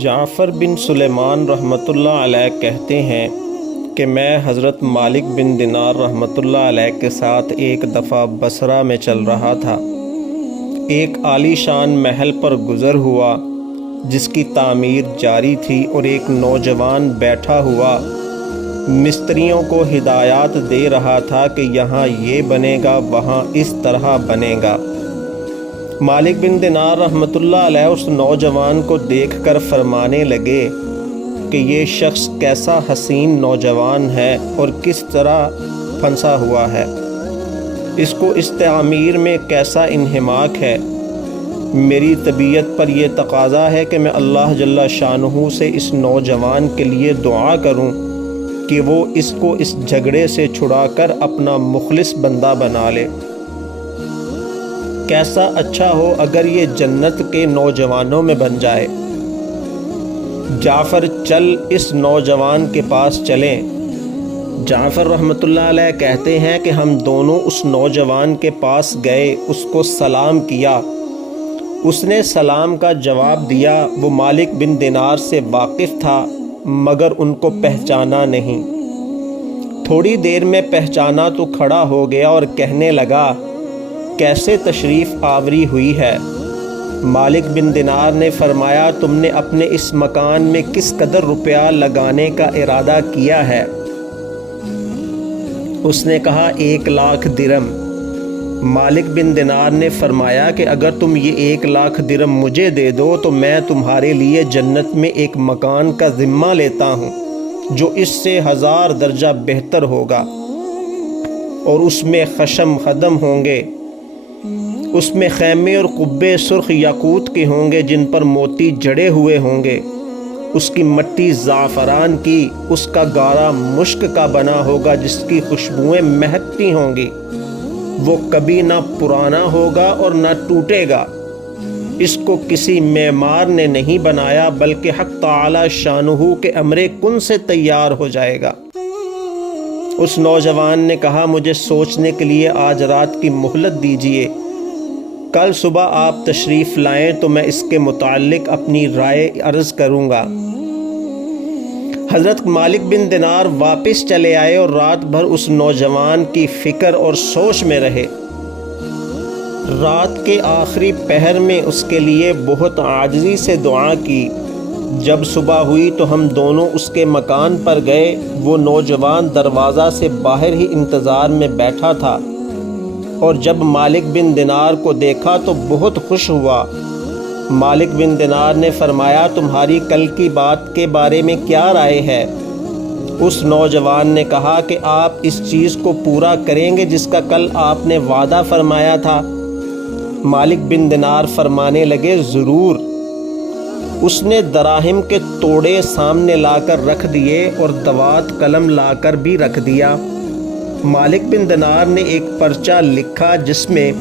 جعفر بن سلیمان رحمۃ اللہ علیہ کہتے ہیں کہ میں حضرت مالک بن دینار رحمۃ اللہ علیہ کے ساتھ ایک دفعہ بصرہ میں چل رہا تھا۔ ایک عالی شان محل پر گزر ہوا جس کی تعمیر جاری تھی، اور ایک نوجوان بیٹھا ہوا مستریوں کو ہدایات دے رہا تھا کہ یہاں یہ بنے گا، وہاں اس طرح بنے گا۔ مالک بن دینار رحمۃ اللہ علیہ اس نوجوان کو دیکھ کر فرمانے لگے کہ یہ شخص کیسا حسین نوجوان ہے اور کس طرح پھنسا ہوا ہے، اس کو اس تعمیر میں کیسا انہماک ہے۔ میری طبیعت پر یہ تقاضا ہے کہ میں اللہ جل شانہ سے اس نوجوان کے لیے دعا کروں کہ وہ اس کو اس جھگڑے سے چھڑا کر اپنا مخلص بندہ بنا لے۔ کیسا اچھا ہو اگر یہ جنت کے نوجوانوں میں بن جائے۔ جعفر چل اس نوجوان کے پاس چلیں۔ جعفر رحمۃ اللہ علیہ کہتے ہیں کہ ہم دونوں اس نوجوان کے پاس گئے، اس کو سلام کیا۔ اس نے سلام کا جواب دیا۔ وہ مالک بن دینار سے واقف تھا مگر ان کو پہچانا نہیں۔ تھوڑی دیر میں پہچانا تو کھڑا ہو گیا اور کہنے لگا، کیسے تشریف آوری ہوئی ہے؟ مالک بن دینار نے فرمایا، تم نے اپنے اس مکان میں کس قدر روپیہ لگانے کا ارادہ کیا ہے؟ اس نے کہا 1,00,000 درم۔ مالک بن دینار نے فرمایا کہ اگر تم یہ 1,00,000 درم مجھے دے دو تو میں تمہارے لیے جنت میں ایک مکان کا ذمہ لیتا ہوں جو اس سے 1000 درجہ بہتر ہوگا، اور اس میں خشم خدم ہوں گے، اس میں خیمے اور قبے سرخ یاقوت کے ہوں گے جن پر موتی جڑے ہوئے ہوں گے، اس کی مٹی زعفران کی، اس کا گارا مشک کا بنا ہوگا جس کی خوشبوئیں مہکتی ہوں گی۔ وہ کبھی نہ پرانا ہوگا اور نہ ٹوٹے گا۔ اس کو کسی معمار نے نہیں بنایا بلکہ حق تعالی شانہ کے امر کن سے تیار ہو جائے گا۔ اس نوجوان نے کہا، مجھے سوچنے کے لیے آج رات کی مہلت دیجیے، کل صبح آپ تشریف لائیں تو میں اس کے متعلق اپنی رائے عرض کروں گا۔ حضرت مالک بن دینار واپس چلے آئے اور رات بھر اس نوجوان کی فکر اور سوچ میں رہے۔ رات کے آخری پہر میں اس کے لیے بہت عاجزی سے دعا کی۔ جب صبح ہوئی تو ہم دونوں اس کے مکان پر گئے۔ وہ نوجوان دروازہ سے باہر ہی انتظار میں بیٹھا تھا، اور جب مالک بن دینار کو دیکھا تو بہت خوش ہوا۔ مالک بن دینار نے فرمایا، تمہاری کل کی بات کے بارے میں کیا رائے ہے؟ اس نوجوان نے کہا کہ آپ اس چیز کو پورا کریں گے جس کا کل آپ نے وعدہ فرمایا تھا؟ مالک بن دینار فرمانے لگے، ضرور۔ اس نے دراہم کے توڑے سامنے لا کر رکھ دیے اور دوات قلم لا کر بھی رکھ دیا۔ مالک بن دینار نے ایک پرچہ لکھا جس میں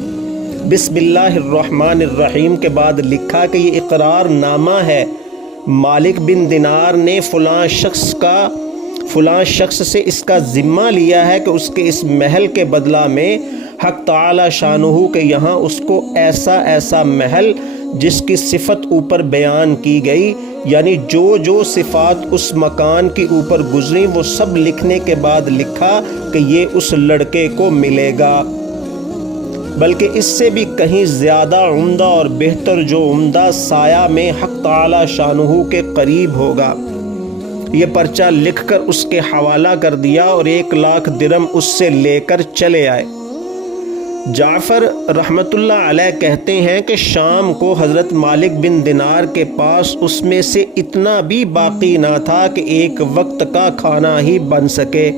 بسم اللہ الرحمن الرحیم کے بعد لکھا کہ یہ اقرار نامہ ہے، مالک بن دینار نے فلاں شخص سے اس کا ذمہ لیا ہے کہ اس کے اس محل کے بدلہ میں حق تعالی شانہ کہ یہاں اس کو ایسا محل جس کی صفت اوپر بیان کی گئی، یعنی جو صفات اس مکان کے اوپر گزری وہ سب لکھنے کے بعد لکھا کہ یہ اس لڑکے کو ملے گا، بلکہ اس سے بھی کہیں زیادہ عمدہ اور بہتر جو عمدہ سایہ میں حق تعالی شانہ کے قریب ہوگا۔ یہ پرچہ لکھ کر اس کے حوالہ کر دیا اور 1,00,000 درم اس سے لے کر چلے آئے۔ جعفر رحمۃ اللہ علیہ کہتے ہیں کہ شام کو حضرت مالک بن دینار کے پاس اس میں سے اتنا بھی باقی نہ تھا کہ ایک وقت کا کھانا ہی بن سکے۔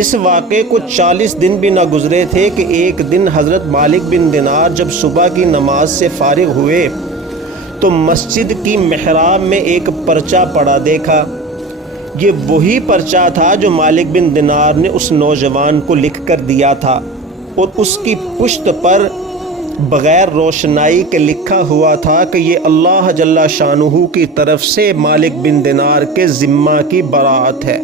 اس واقعے کو 40 دن بھی نہ گزرے تھے کہ ایک دن حضرت مالک بن دینار جب صبح کی نماز سے فارغ ہوئے تو مسجد کی محراب میں ایک پرچہ پڑا دیکھا۔ یہ وہی پرچہ تھا جو مالک بن دینار نے اس نوجوان کو لکھ کر دیا تھا، اور اس کی پشت پر بغیر روشنائی کے لکھا ہوا تھا کہ یہ اللہ جل شانہ کی طرف سے مالک بن دینار کے ذمہ کی براءت ہے۔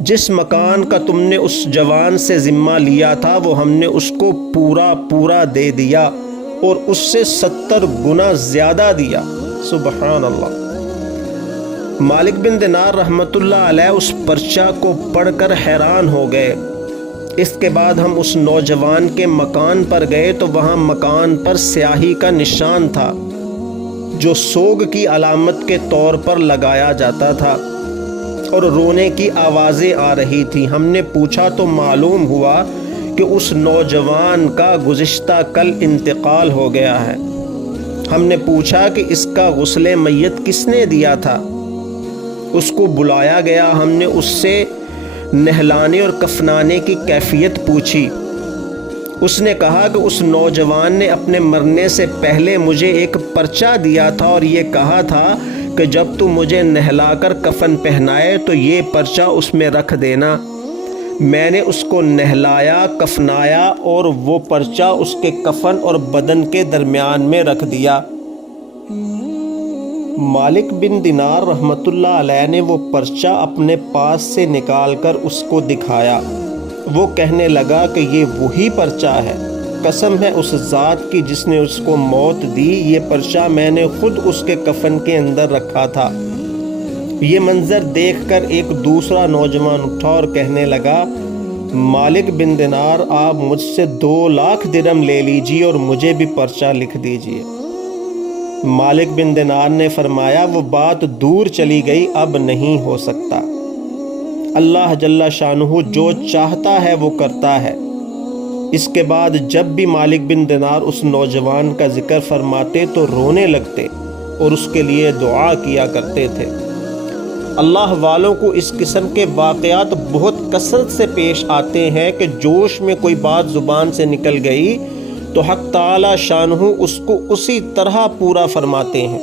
جس مکان کا تم نے اس جوان سے ذمہ لیا تھا وہ ہم نے اس کو پورا دے دیا اور اس سے 70 گنا زیادہ دیا۔ سبحان اللہ۔ مالک بن دینار رحمۃ اللہ علیہ اس پرچہ کو پڑھ کر حیران ہو گئے۔ اس کے بعد ہم اس نوجوان کے مکان پر گئے تو وہاں مکان پر سیاہی کا نشان تھا جو سوگ کی علامت کے طور پر لگایا جاتا تھا، اور رونے کی آوازیں آ رہی تھی۔ ہم نے پوچھا تو معلوم ہوا کہ اس نوجوان کا گزشتہ کل انتقال ہو گیا ہے۔ ہم نے پوچھا کہ اس کا غسل میت کس نے دیا تھا؟ اس کو بلایا گیا، ہم نے اس سے نہلانے اور کفنانے کی کیفیت پوچھی۔ اس نے کہا کہ اس نوجوان نے اپنے مرنے سے پہلے مجھے ایک پرچہ دیا تھا اور یہ کہا تھا کہ جب تو مجھے نہلا کر کفن پہنائے تو یہ پرچہ اس میں رکھ دینا۔ میں نے اس کو نہلایا، کفنایا اور وہ پرچہ اس کے کفن اور بدن کے درمیان میں رکھ دیا۔ مالک بن دینار رحمۃ اللہ علیہ نے وہ پرچہ اپنے پاس سے نکال کر اس کو دکھایا۔ وہ کہنے لگا کہ یہ وہی پرچہ ہے، قسم ہے اس ذات کی جس نے اس کو موت دی، یہ پرچہ میں نے خود اس کے کفن کے اندر رکھا تھا۔ یہ منظر دیکھ کر ایک دوسرا نوجوان اٹھا اور کہنے لگا، مالک بن دینار آپ مجھ سے 2 لاکھ درہم لے لیجیے اور مجھے بھی پرچہ لکھ دیجیے۔ مالک بن دینار نے فرمایا وہ بات دور چلی گئی، اب نہیں ہو سکتا۔ اللہ جل شانہ جو چاہتا ہے وہ کرتا ہے۔ اس کے بعد جب بھی مالک بن دینار اس نوجوان کا ذکر فرماتے تو رونے لگتے اور اس کے لیے دعا کیا کرتے تھے۔ اللہ والوں کو اس قسم کے واقعات بہت کثرت سے پیش آتے ہیں کہ جوش میں کوئی بات زبان سے نکل گئی تو حق تعالی شانہ اس کو اسی طرح پورا فرماتے ہیں،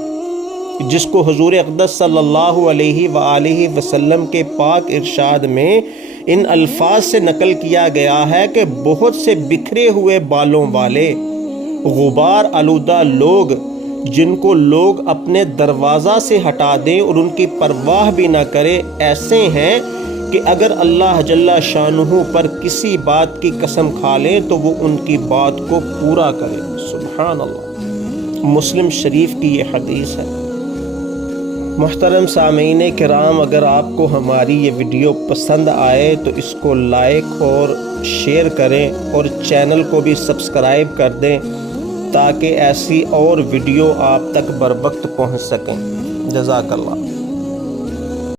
جس کو حضور اقدس صلی اللہ علیہ وآلہ وسلم کے پاک ارشاد میں ان الفاظ سے نقل کیا گیا ہے کہ بہت سے بکھرے ہوئے بالوں والے غبار آلودہ لوگ جن کو لوگ اپنے دروازہ سے ہٹا دیں اور ان کی پرواہ بھی نہ کرے، ایسے ہیں کہ اگر اللہ جل شانہ پر کسی بات کی قسم کھا لیں تو وہ ان کی بات کو پورا کرے۔ سبحان اللہ۔ مسلم شریف کی یہ حدیث ہے۔ محترم سامعین کرام، اگر آپ کو ہماری یہ ویڈیو پسند آئے تو اس کو لائک اور شیئر کریں اور چینل کو بھی سبسکرائب کر دیں تاکہ ایسی اور ویڈیو آپ تک بر وقت پہنچ سکیں۔ جزاک اللہ۔